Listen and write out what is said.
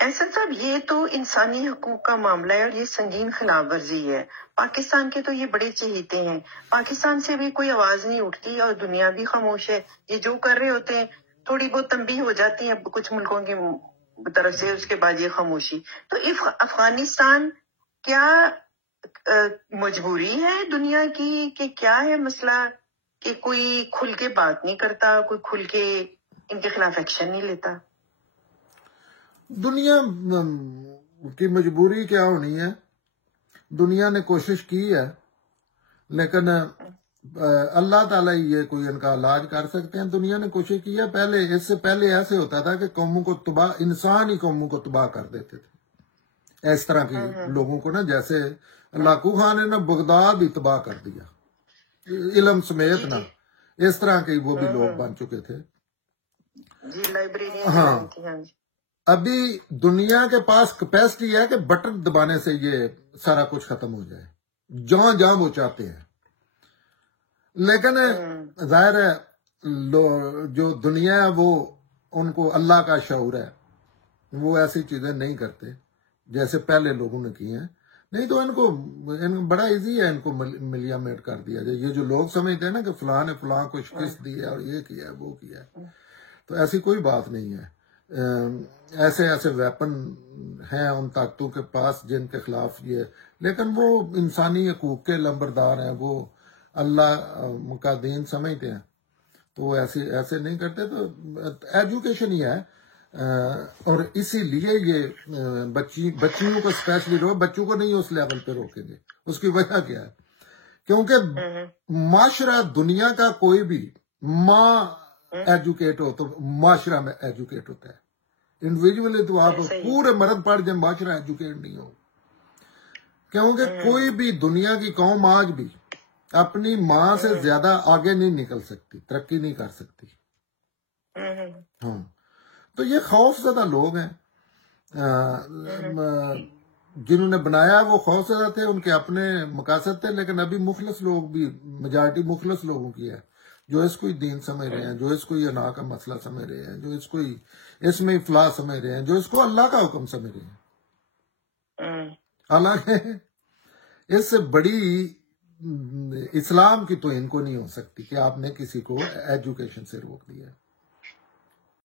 احسن صاحب، یہ تو انسانی حقوق کا معاملہ ہے اور یہ سنگین خلاف ورزی ہے. پاکستان کے تو یہ بڑے چہیتے ہیں. پاکستان سے بھی کوئی آواز نہیں اٹھتی اور دنیا بھی خاموش ہے. یہ جو کر رہے ہوتے ہیں تھوڑی بہت تنبیہ ہو جاتی ہے کچھ ملکوں کی طرف سے، اس کے بعد یہ خاموشی. تو افغانستان کیا مجبوری ہے دنیا کی کہ کیا ہے مسئلہ کہ کوئی کھل کے بات نہیں کرتا، کوئی کھل کے ان کے خلاف ایکشن نہیں لیتا؟ دنیا کی مجبوری کیا ہونی ہے؟ دنیا نے کوشش کی ہے، لیکن اللہ تعالیٰ یہ کوئی ان کا علاج کر سکتے ہیں. دنیا نے کوشش کی ہے. پہلے اس سے پہلے ایسے ہوتا تھا کہ قوموں کو تباہ، انسان ہی قوموں کو تباہ کر دیتے تھے. اس طرح کی لوگوں کو نا، جیسے لاکو خان نے نا بغداد ہی تباہ کر دیا علم سمیت نا. اس طرح کے وہ بھی لوگ بن چکے تھے. ہاں، ابھی دنیا کے پاس کیپیسٹی ہے کہ بٹن دبانے سے یہ سارا کچھ ختم ہو جائے جہاں جہاں وہ چاہتے ہیں. لیکن ظاہر ہے جو دنیا ہے وہ ان کو اللہ کا شعور ہے، وہ ایسی چیزیں نہیں کرتے جیسے پہلے لوگوں نے کی ہیں. نہیں تو ان کو بڑا ایزی ہے ان کو ملیا میٹ کر دیا جائے. یہ جو لوگ سمجھتے ہیں نا کہ فلاں نے فلاں کو شکست دی ہے اور یہ کیا ہے وہ کیا ہے، تو ایسی کوئی بات نہیں ہے. ایسے ویپن ہیں ان طاقتوں کے پاس جن کے خلاف یہ، لیکن وہ انسانی حقوق کے لمبردار ہیں، وہ اللہ کا دین سمجھتے ہیں، تو وہ ایسے نہیں کرتے. تو ایجوکیشن ہی ہے. اور اسی لیے یہ بچیوں کو اسپیشلی بچوں کو نہیں اس لیول پہ روکیں گے. اس کی وجہ کیا ہے؟ کیونکہ معاشرہ دنیا کا کوئی بھی ماں ایجوکیٹ ہو تو معاشرہ میں ایجوکیٹ ہوتا ہے. انڈیویجولی تو آپ پورے مرد پڑھ جائیں، معاشرہ ایجوکیٹ نہیں ہو. کیونکہ کوئی بھی دنیا کی قوم آج بھی اپنی ماں سے زیادہ آگے نہیں نکل سکتی، ترقی نہیں کر سکتی. ہاں، تو یہ خوف زدہ لوگ ہیں. جنہوں نے بنایا وہ خوف زدہ تھے، ان کے اپنے مقاصد تھے. لیکن ابھی مخلص لوگ بھی، میجارٹی مخلص لوگوں کی ہے جو اس کو ہی دین سمجھ رہے ہیں، جو اس کو یہ انا کا مسئلہ سمجھ رہے ہیں، جو اس کو ہی اس میں فلاح سمجھ رہے ہیں، جو اس کو اللہ کا حکم سمجھ رہے ہیں. حالانکہ اس سے بڑی اسلام کی تو ان کو نہیں ہو سکتی کہ آپ نے کسی کو ایجوکیشن سے روک دیا.